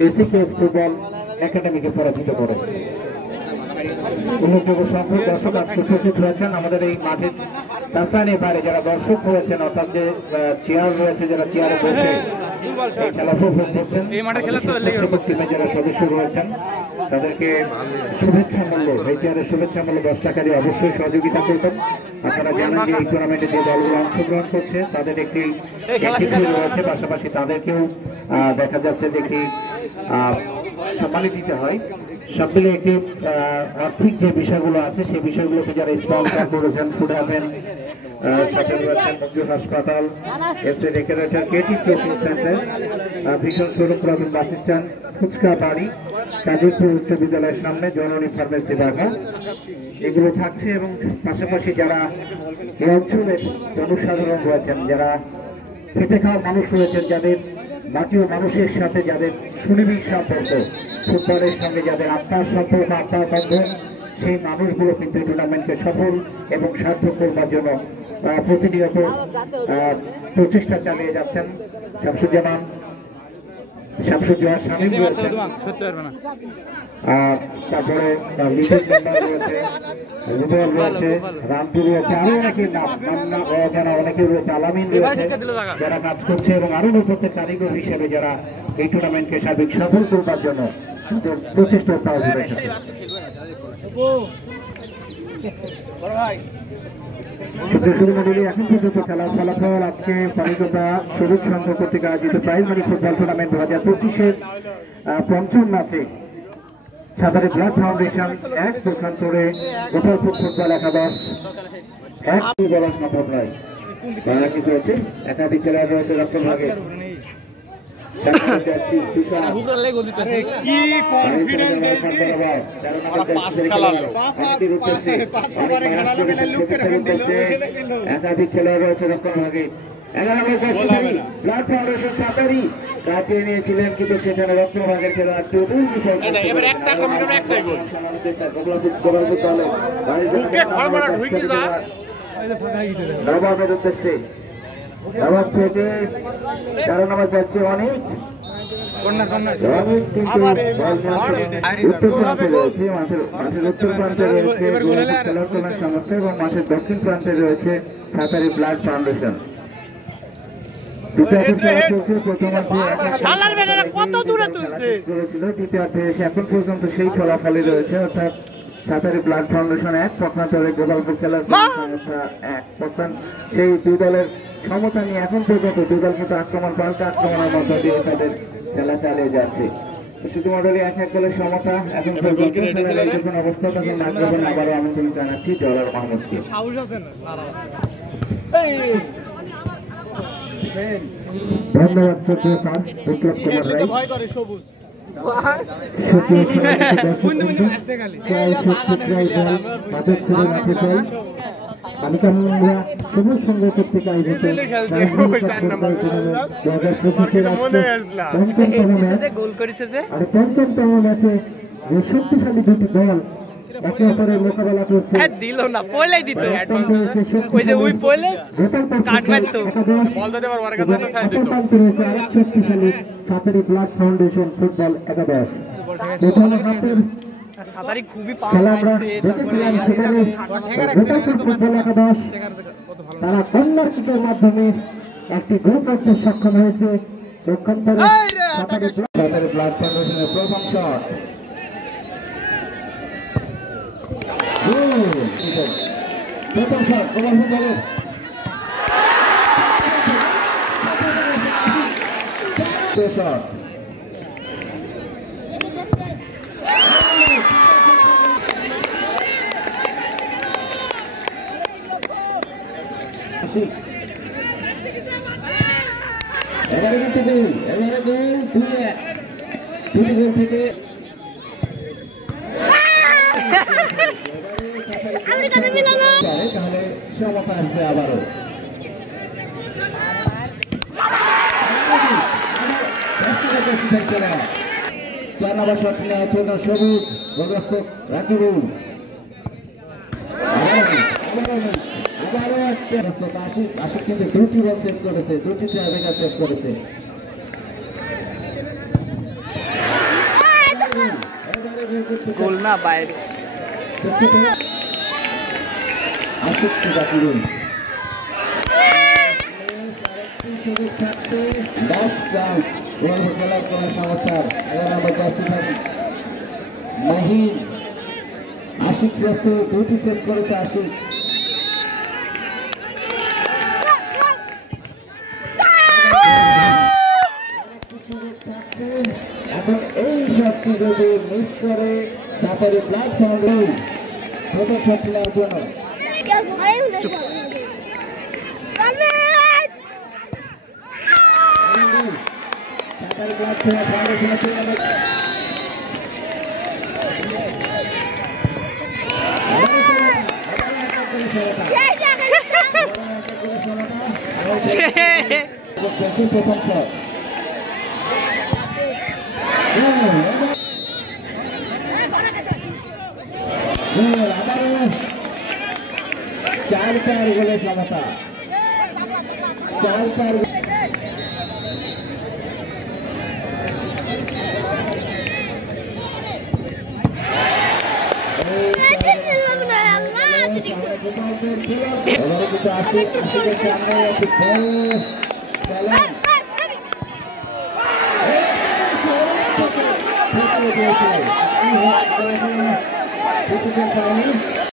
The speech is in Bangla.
এসিকেএস ফুটবল একাডেমিকে পরাজিত করে। উল্লেখযোগ্য সংখ্যক দর্শক আজকে উপস্থিত হয়েছেন আমাদের এই মাঠে। রাজধানীর বাইরে যারা দর্শক হয়েছেন, অর্থাৎ যে চেয়ার রয়েছে, যারা চেয়ারে বসে খেলা উপভোগ করছেন, যারা সদস্য রয়েছেন তাদেরকে শুভেচ্ছা মূল্য, এই চেয়ারের শুভেচ্ছা মূল্য 10 টাকা দিয়ে অবশ্যই সহযোগিতা করবেন। আপনারা জানেন যে এই টুর্নামেন্টে যে দলগুলো অংশগ্রহণ করছে তাদের একটি রয়েছে, পাশাপাশি তাদেরকেও দেখা যাচ্ছে দেখি সম্মানিত দিতে হয়। সব মিলে একটি আর্থিক যে বিষয়গুলো আছে সেই বিষয়গুলোকে যারা স্পন্সর করেছেন, ফুড হ্যাভেন, সাথে রয়েছেন মঞ্জুর হাসপাতাল, SA decorator, KT coaching centre, ভীষণ স্বরূপ প্রবীণ বাস স্ট্যান্ড, ফুচকা বাড়ি, কাজীপুর উচ্চ বিদ্যালয়ের সামনে জননী ফার্মেসি ঢাকা, এগুলো থাকছে। এবং পাশাপাশি যারা এই অঞ্চলের জনসাধারণ রয়েছেন, যারা খেটে খাওয়া মানুষ রয়েছেন, যাদের মাটি ও মানুষের সাথে যাদের সুনিবিড় সম্পর্ক, ফুটবলের সঙ্গে যাদের আত্মার সম্পর্ক, আত্মার বন্ধন, সেই মানুষগুলো কিন্তু এই টুর্নামেন্টকে সফল এবং সার্থক করবার জন্য প্রতিনিয়ত প্রচেষ্টা চালিয়ে যাচ্ছেন। শামসুজ্জামান, শামসুজ্জামান শামীম রয়েছেন, তারপরে রয়েছে, রুবেল রয়েছে, রামপুর রয়েছে, আরো অনেকের নাম অজানা অনেকে রয়েছে, আলামিন রয়েছে, যারা কাজ করছে এবং আরো প্রত্যেক কারিগর হিসেবে যারা এই টুর্নামেন্টকে সার্বিক সফল করবার জন্য প্রচেষ্টা অব্যাহত রয়েছে। এখন পর্যন্ত খেলার ফলাফল আজকে পানিকোটা সবুজ সংঘ কর্তৃক আয়োজিত প্রাইজ মানি ফুটবল টুর্নামেন্ট 2025-এর পঞ্চম ম্যাচে সাঁতারি ব্লাড ফাউন্ডেশন 1, পক্ষান্তরে গোপালপুর ফুটবল একাদশ 1 বলা সম্ভব নয়। কি হয়েছে? একাধিক খেলোয়াড় রয়েছে রক্ত ভাগে। একাধিক খেলোয়াড় রয়েছে রক্ষণ ভাগে। 11 ব্লাড ফাউন্ডেশন সাঁতারি কাটিয়ে নিয়েছিলেন, কিন্তু সেখানে রক্ষণভাগের খেলোয়াড় নবাবের উদ্দেশ্যে নবাব থেকে 13 নম্বর যাচ্ছে অনেক উত্তর প্রান্তে রয়েছে, মাঠের উত্তর প্রান্তে রয়েছে সংস্থা এবং মাঠের দক্ষিণ প্রান্তে রয়েছে সাঁতারি ব্লাড ফাউন্ডেশন। এখন পর্যন্ত সেই ফলাফলই রয়েছে, অর্থাৎ সাঁতারি ব্লাড ফাউন্ডেশন 1, পক্ষান্তরে গোপালপুর খেলার সংস্থা 1। সেই দুই দলের সমতা নিয়ে এখন পর্যন্ত দুই দল কিন্তু আক্রমণ পাল্টা আক্রমণের মধ্য দিয়ে তাদের খেলা চালিয়ে যাচ্ছে। শুধুমাত্র 1-1 গোলের সমতা এখন পর্যন্ত যখন অবস্থা, তখন আক্রমণ আবারও আমন্ত্রণ জানাচ্ছি জলার মাহমুদকে। ধন্যবাদ বিপ্লব কুমার রায়। সবুজ সংঘ কর্তৃক আয়োজিত 5ম ম্যাচে যে শক্তিশালী দুটি দল একে অপরের মোকাবেলা করছে, দিল না পয়লাই দিত ওই যে ওই পয়লে কাট মারতো শক্তিশালী সাঁতারি ব্লাড ফাউন্ডেশন ফুটবল একাদশ। সাঁতারি খুবই ফুটবল একাদশ তারা কর্নার কিকের মাধ্যমে একটি গোল করতে সক্ষম হয়েছে। সাঁতারি ব্লাড ফাউন্ডেশনের প্রথম শট, প্রথম শট গোপালপুর দলের। শট থেকে তাহলে সমতা আসবে আবারও। 4 নম্বর শট নেওয়া সবুজ গোলরক্ষক রাকিবুল। আশিক কিন্তু 2টি বল সেভ করেছে, 2টি ট্রাইব্রেকার সেভ করেছে। গোল না বাইরে আশিক প্রস্তুত দুটি সেট করেছে আশিক এখন এই শটটি যদি মিস করে চাপারি প্ল্যাটফর্ম প্রথম শটটি নেওয়ার জন্য প্রথম শট চার চার গোলে সমতা 4-4 This is your final.